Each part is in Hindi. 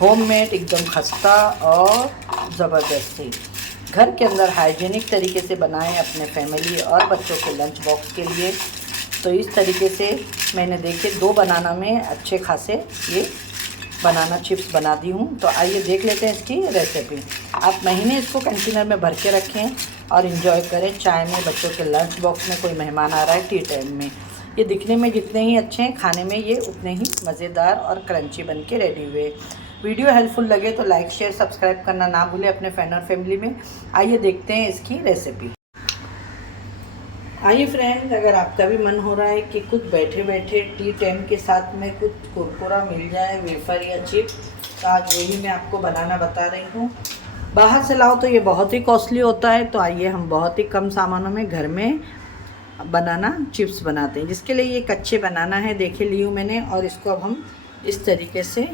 होममेड एकदम खस्ता और ज़बरदस्ती घर के अंदर हाइजीनिक तरीके से बनाएं अपने फैमिली और बच्चों के लंच बॉक्स के लिए। तो इस तरीके से मैंने देखे 2 बनाना में अच्छे खासे ये बनाना चिप्स बना दी हूँ। तो आइए देख लेते हैं इसकी रेसिपी। आप महीने इसको कंटेनर में भर के रखें और इन्जॉय करें चाय में, बच्चों के लंच बॉक्स में, कोई मेहमान आ रहा है टी टाइम में। ये दिखने में जितने ही अच्छे हैं, खाने में ये उतने ही मज़ेदार और क्रंची बन के रेडी हुए। वीडियो हेल्पफुल लगे तो लाइक शेयर सब्सक्राइब करना ना भूलें अपने फ्रेंड और फैमिली में। आइए देखते हैं इसकी रेसिपी। आइए फ्रेंड, अगर आपका भी मन हो रहा है कि कुछ बैठे बैठे टी टाइम के साथ में कुछ कुरकुरा मिल जाए, वेफर या चिप्स, तो आज वही मैं आपको बनाना बता रही हूँ। बाहर से लाओ तो ये बहुत ही कॉस्टली होता है, तो आइए हम बहुत ही कम सामानों में घर में बनाना चिप्स बनाते हैं। जिसके लिए ये कच्चे बनाना है, देखे ली हूँ मैंने। और इसको अब हम इस तरीके से,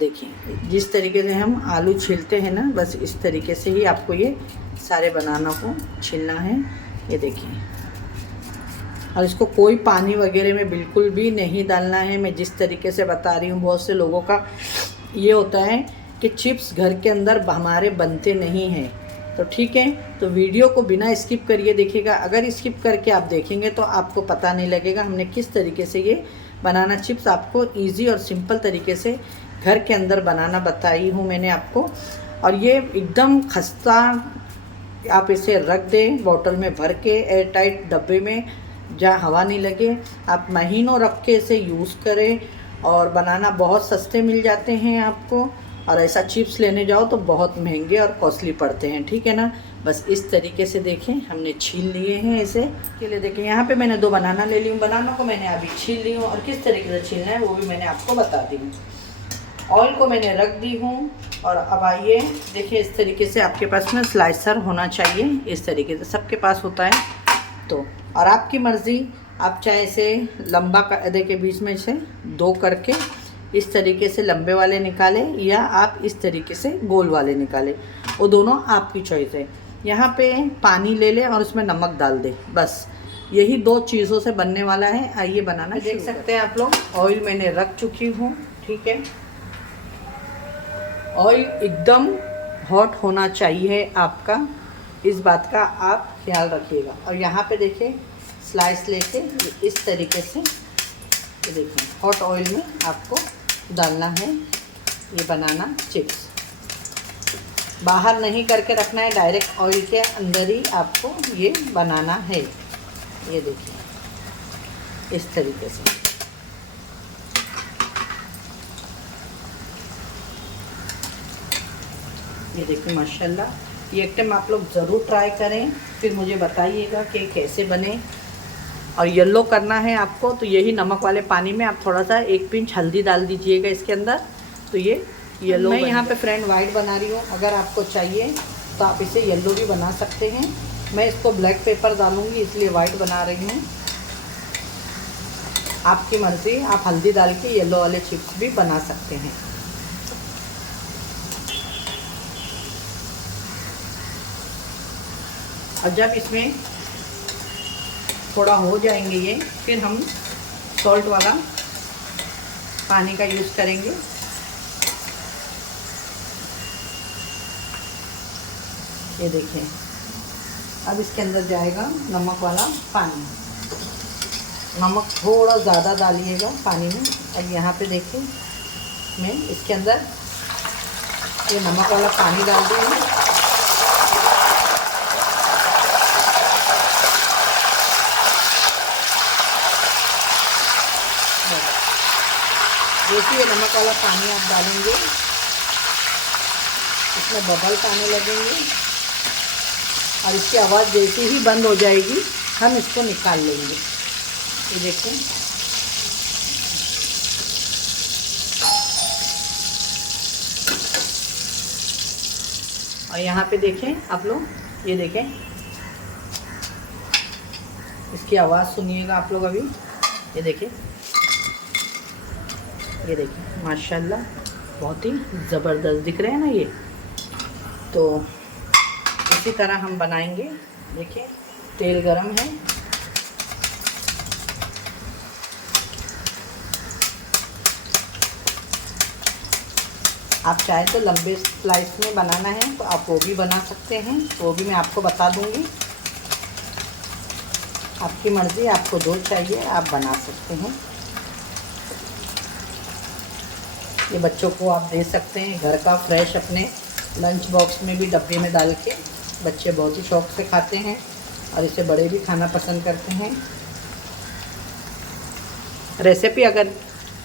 देखिए जिस तरीके से हम आलू छीलते हैं ना, बस इस तरीके से ही आपको ये सारे बनानों को छीलना है। ये देखिए, और इसको कोई पानी वगैरह में बिल्कुल भी नहीं डालना है। मैं जिस तरीके से बता रही हूँ, बहुत से लोगों का ये होता है कि चिप्स घर के अंदर हमारे बनते नहीं हैं। तो ठीक है, तो वीडियो को बिना स्किप करिए देखिएगा। अगर स्किप करके आप देखेंगे तो आपको पता नहीं लगेगा हमने किस तरीके से ये बनाना चिप्स आपको इजी और सिंपल तरीके से घर के अंदर बनाना बताई हूँ मैंने आपको। और ये एकदम खस्ता, आप इसे रख दें बॉटल में भर के एयर टाइट डब्बे में, जहाँ हवा नहीं लगे। आप महीनों रख के इसे यूज़ करें और बनाना बहुत सस्ते मिल जाते हैं आपको। और ऐसा चिप्स लेने जाओ तो बहुत महंगे और कॉस्टली पड़ते हैं, ठीक है ना। बस इस तरीके से देखें, हमने छील लिए हैं इसे के लिए। देखें यहाँ पे मैंने 2 बनाना ले ली हूँ। बनानों को मैंने अभी छील ली हूँ और किस तरीके से छीलना है वो भी मैंने आपको बता दी हूँ। ऑयल को मैंने रख दी हूँ। और अब आइए देखिए, इस तरीके से आपके पास में स्लाइसर होना चाहिए। इस तरीके से सबके पास होता है तो, और आपकी मर्ज़ी, आप चाहे इसे लंबा कर देखिए, बीच में इसे 2 करके इस तरीके से लंबे वाले निकालें, या आप इस तरीके से गोल वाले निकालें, वो दोनों आपकी चॉइस है। यहाँ पे पानी ले लें और उसमें नमक डाल दें, बस यही 2 चीज़ों से बनने वाला है। आइए बनाना देख सकते हैं आप लोग। ऑयल मैंने रख चुकी हूँ, ठीक है। ऑयल एकदम हॉट होना चाहिए आपका, इस बात का आप ख्याल रखिएगा। और यहाँ पे देखिए स्लाइस लेके इस तरीके से, ये देखिए हॉट ऑयल में आपको डालना है ये बनाना चिप्स। बाहर नहीं करके रखना है, डायरेक्ट ऑयल के अंदर ही आपको ये बनाना है। ये देखिए इस तरीके से। ये देखिए माशाल्लाह, ये एक टाइम आप लोग ज़रूर ट्राई करें, फिर मुझे बताइएगा कि कैसे बने। और येलो करना है आपको, तो यही नमक वाले पानी में आप थोड़ा सा 1 पिंच हल्दी डाल दीजिएगा इसके अंदर, तो ये येलो। मैं यहाँ पे फ्रेंड वाइट बना रही हूँ, अगर आपको चाहिए तो आप इसे येलो भी बना सकते हैं। मैं इसको ब्लैक पेपर डालूँगी इसलिए वाइट बना रही हूँ। आपकी मर्ज़ी, आप हल्दी डाल के येलो वाले चिप्स भी बना सकते हैं। और जब इसमें थोड़ा हो जाएंगे ये, फिर हम सॉल्ट वाला पानी का यूज़ करेंगे। ये देखिए, अब इसके अंदर जाएगा नमक वाला पानी। नमक थोड़ा ज़्यादा डालिएगा पानी में। अब यहाँ पे देखिए, मैं इसके अंदर ये नमक वाला पानी डाल दी हूँ। देखिए नमक वाला पानी आप डालेंगे, इसमें बबल्स आने लगेंगे और इसकी आवाज़ जैसे ही बंद हो जाएगी हम इसको निकाल लेंगे। ये देखें, और यहाँ पे देखें आप लोग, ये देखें, इसकी आवाज़ सुनिएगा आप लोग अभी। ये देखिए, ये देखिए माशाल्लाह बहुत ही ज़बरदस्त दिख रहे हैं ना ये। तो इसी तरह हम बनाएंगे। देखिए तेल गरम है, आप चाहे तो लंबे स्लाइस में बनाना है तो आप वो भी बना सकते हैं, वो भी मैं आपको बता दूंगी। आपकी मर्ज़ी, आपको जो चाहिए आप बना सकते हैं। ये बच्चों को आप दे सकते हैं घर का फ्रेश, अपने लंच बॉक्स में भी डब्बे में डाल के बच्चे बहुत ही शौक़ से खाते हैं और इसे बड़े भी खाना पसंद करते हैं। रेसिपी अगर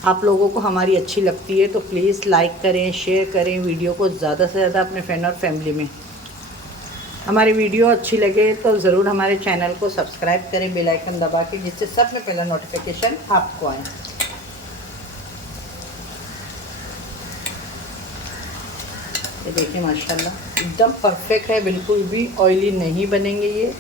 आप लोगों को हमारी अच्छी लगती है तो प्लीज़ लाइक करें, शेयर करें वीडियो को ज़्यादा से ज़्यादा अपने फ्रेंड और फैमिली में। हमारी वीडियो अच्छी लगे तो ज़रूर हमारे चैनल को सब्सक्राइब करें बेल आइकन दबा के, जिससे सब में पहला नोटिफिकेशन आपको आए। ये देखिए माशाल्लाह एकदम परफेक्ट है, बिल्कुल भी ऑयली नहीं बनेंगे ये।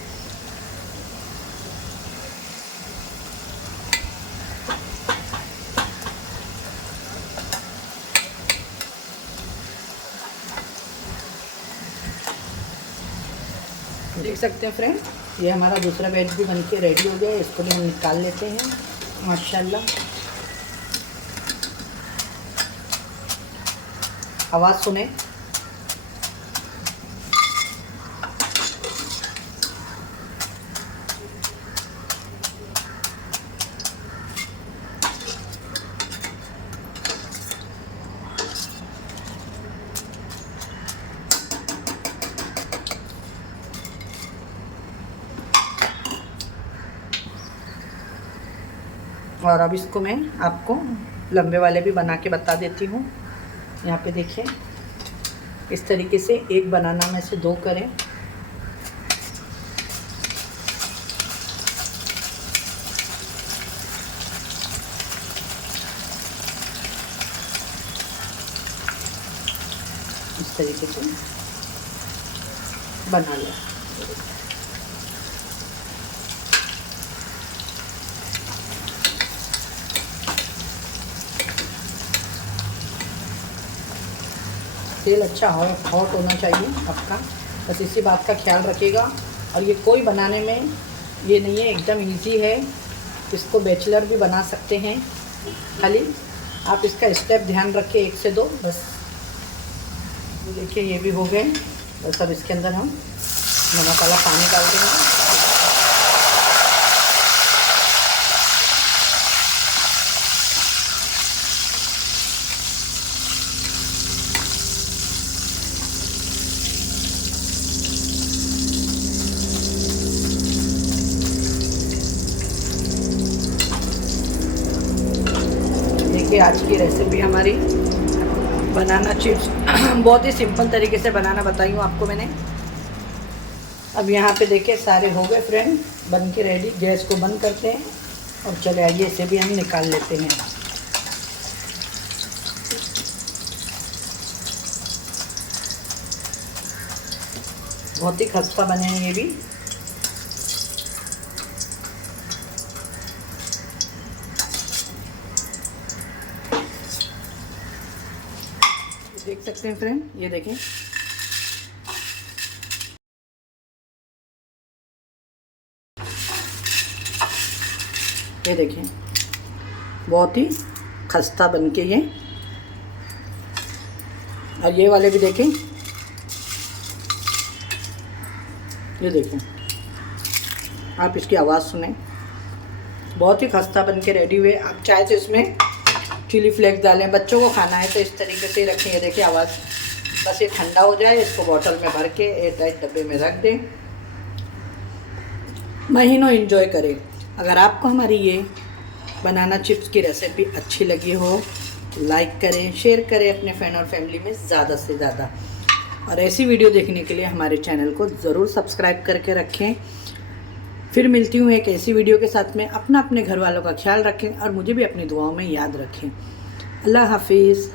देख सकते हैं फ्रेंड, ये हमारा दूसरा बैच भी बनके रेडी हो गया है। इसको भी हम निकाल लेते हैं माशाल्लाह। आवाज़ सुने, और अब इसको मैं आपको लंबे वाले भी बना के बता देती हूँ। यहाँ पे देखिए, इस तरीके से एक बनाना में से 2 करें। इस तरीके से बना लें। तेल अच्छा हॉट होना चाहिए आपका, बस इसी बात का ख्याल रखिएगा। और ये कोई बनाने में ये नहीं है, एकदम इजी है, इसको बैचलर भी बना सकते हैं। खाली आप इसका स्टेप ध्यान रखें 1 से 2 बस। देखिए ये भी हो गए। बस अब इसके अंदर हम नमक वाला पानी डाल देंगे। आज की रेसिपी हमारी बनाना चिप्स बहुत ही सिंपल तरीके से बनाना बताई हूँ आपको मैंने। अब यहाँ पे देखिए सारे हो गए फ्रेंड, बन के रेडी। गैस को बंद करते हैं और चले आइए इसे भी हम निकाल लेते हैं। बहुत ही खस्ता बने हैं ये भी। देख सकते हैं फ्रेंड, ये देखें ये देखें बहुत ही खस्ता बनके ये। और ये वाले भी देखें, ये देखें, आप इसकी आवाज़ सुने, बहुत ही खस्ता बनके रेडी हुए। आप चाहे तो इसमें चिली फ्लेक्स डालें, बच्चों को खाना है तो इस तरीके से रखें। ये देखिए आवाज़, बस ये ठंडा हो जाए, इसको बोतल में भर के एयरटाइट डब्बे में रख दें, महीनों एंजॉय करें। अगर आपको हमारी ये बनाना चिप्स की रेसिपी अच्छी लगी हो, लाइक करें, शेयर करें अपने फ्रेंड और फैमिली में ज़्यादा से ज़्यादा। और ऐसी वीडियो देखने के लिए हमारे चैनल को ज़रूर सब्सक्राइब करके रखें। फिर मिलती हूँ एक ऐसी वीडियो के साथ में। अपने घर वालों का ख्याल रखें और मुझे भी अपनी दुआओं में याद रखें। अल्लाह हाफिज़।